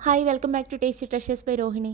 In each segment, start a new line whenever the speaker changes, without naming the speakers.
Hi welcome back to tasty treasures by Rohini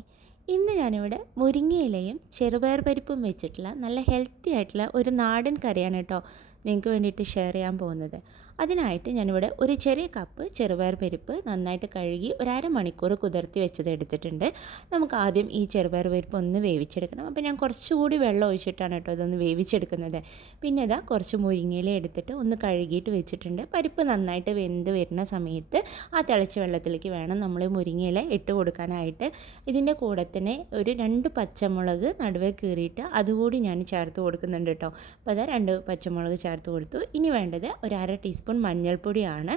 ഇന്ന് ഞാനിവിടെ മുരിങ്ങയിലയും ചെറുപയർ പരിപ്പും വെച്ചിട്ടുള്ള നല്ല ഹെൽത്തി ആയിട്ടുള്ള ഒരു നാടൻ കറിയാണ് കേട്ടോ. നിങ്ങൾക്ക് വേണ്ടിയിട്ട് ഷെയർ ചെയ്യാൻ പോകുന്നത്. അതിനായിട്ട് ഞാനിവിടെ ഒരു ചെറിയ കപ്പ് ചെറുപയർ പരിപ്പ് നന്നായിട്ട് കഴുകി ഒരു മണിക്കൂർ കുതിർത്തി വെച്ചത് എടുത്തിട്ടുണ്ട്. നമുക്ക് ആദ്യം ഈ ചെറുപയർ പരിപ്പ് ഒന്ന് വേവിച്ചെടുക്കണം. അപ്പോൾ ഞാൻ കുറച്ചുകൂടി വെള്ളം ഒഴിച്ചിട്ടാണ് കേട്ടോ ഇതൊന്ന് വേവിച്ചെടുക്കുന്നത്. പിന്നെ ഇതാ കുറച്ച് മുരിങ്ങയില എടുത്തിട്ട് ഒന്ന് കഴുകിയിട്ട് വെച്ചിട്ടുണ്ട്. പരിപ്പ് നന്നായിട്ട് വെന്ത് വരുന്ന സമയത്ത് ആ തിളച്ച വെള്ളത്തിലേക്ക് വേണം നമ്മൾ മുരിങ്ങയില ഇട്ട് കൊടുക്കാനായിട്ട്. ഇതിന്റെ കൂടെ തന്നെ ഒരു രണ്ട് പച്ചമുളക് നടുവേ കീറിയിട്ട് അതുകൂടി ഞാൻ ചേർത്ത് കൊടുക്കുന്നുണ്ട് കേട്ടോ. അപ്പോൾ അതാ രണ്ട് പച്ചമുളക് ചേർത്ത് കൊടുത്തു. ഇനി വേണ്ടത് ഒരു അര ടീസ്പൂൺ മഞ്ഞൾപ്പൊടിയാണ്.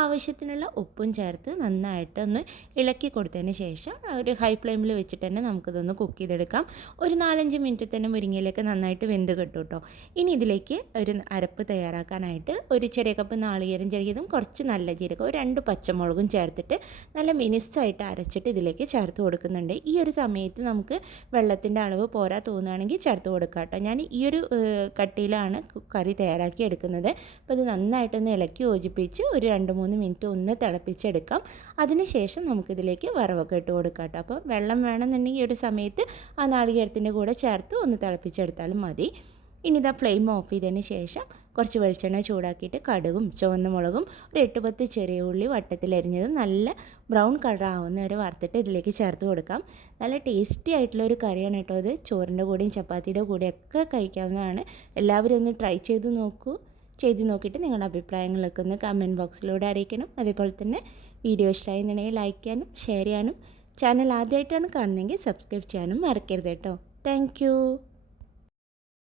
ആവശ്യത്തിനുള്ള ഉപ്പും ചേർത്ത് നന്നായിട്ട് ഒന്ന് ഇളക്കി കൊടുത്തതിന് ശേഷം ഒരു ഹൈ ഫ്ലെയിമിൽ വെച്ചിട്ട് തന്നെ നമുക്കിതൊന്ന് കുക്ക് ചെയ്തെടുക്കാം. ഒരു നാലഞ്ച് മിനിറ്റ് തന്നെ മുരിങ്ങയിലേക്ക് നന്നായിട്ട് വെന്ത് കിട്ടും കേട്ടോ. ഇനി ഇതിലേക്ക് ഒരു അരപ്പ് തയ്യാറാക്കാനായിട്ട് ഒരു ചെറിയ കപ്പ് നാളികേരം ചെറിയതും കുറച്ച് നല്ല ജീരകം ഒരു രണ്ട് പച്ചമുളകും ചേർത്തിട്ട് നല്ല മിനിസ്സായിട്ട് അരച്ചിട്ട് ഇതിലേക്ക് ചേർത്ത് കൊടുക്കുന്നുണ്ട്. ഈ ഒരു സമയത്ത് നമുക്ക് വെള്ളത്തിന്റെ അളവ് പോരാ തോന്നുകയാണെങ്കിൽ ചേർത്ത് കൊടുക്കാം കേട്ടോ. ഞാൻ ഈ ഒരു കട്ടിയിലാണ് കറി തയ്യാറാക്കി എടുക്കുന്നത്. അപ്പോൾ ഇത് നന്നായിട്ടൊന്ന് ഇളക്കി യോജിപ്പിച്ച് ഒരു രണ്ട് മൂന്ന് മിനിറ്റ് ഒന്ന് തിളപ്പിച്ചെടുക്കാം. അതിനുശേഷം നമുക്കിതിലേക്ക് വറവൊക്കെ ഇട്ട് കൊടുക്കാം കേട്ടോ. അപ്പോൾ വെള്ളം വേണമെന്നുണ്ടെങ്കിൽ ഒരു സമയത്ത് ആ നാളികേരത്തിന്റെ കൂടെ ചേർത്ത് ഒന്ന് തിളപ്പിച്ചെടുത്താലും മതി. ഇനി ഇതാ ഫ്ലെയിം ഓഫ് ചെയ്തതിന് ശേഷം കുറച്ച് വെളിച്ചെണ്ണ ചൂടാക്കിയിട്ട് കടുകും ചുവന്ന മുളകും ഒരു എട്ട് പത്ത് ചെറിയ ഉള്ളി വട്ടത്തിലരിഞ്ഞത് നല്ല ബ്രൗൺ കളർ ആവുന്ന വരെ വറുത്തിട്ട് ഇതിലേക്ക് ചേർത്ത് കൊടുക്കാം. നല്ല ടേസ്റ്റി ആയിട്ടുള്ള ഒരു കറിയാണ് കേട്ടോ ഇത്. ചോറിന്റെ കൂടെയും ചപ്പാത്തിയുടെ കൂടെയൊക്കെ കഴിക്കാവുന്നതാണ്. എല്ലാവരും ഒന്ന് ട്രൈ ചെയ്ത് നോക്കൂ. ചെയ്ത് നോക്കിയിട്ട് നിങ്ങളുടെ അഭിപ്രായങ്ങളൊക്കെ ഒന്ന് കമന്റ് ബോക്സിലൂടെ അറിയിക്കണം. അതേപോലെ തന്നെ വീഡിയോ ഇഷ്ടമായിരുന്നുണ്ടെങ്കിൽ ലൈക്ക് ചെയ്യാനും ഷെയർ ചെയ്യാനും. ചാനൽ ആദ്യമായിട്ടാണ് കാണുന്നതെങ്കിൽ സബ്സ്ക്രൈബ് ചെയ്യാനും മറക്കരുത് കേട്ടോ. താങ്ക്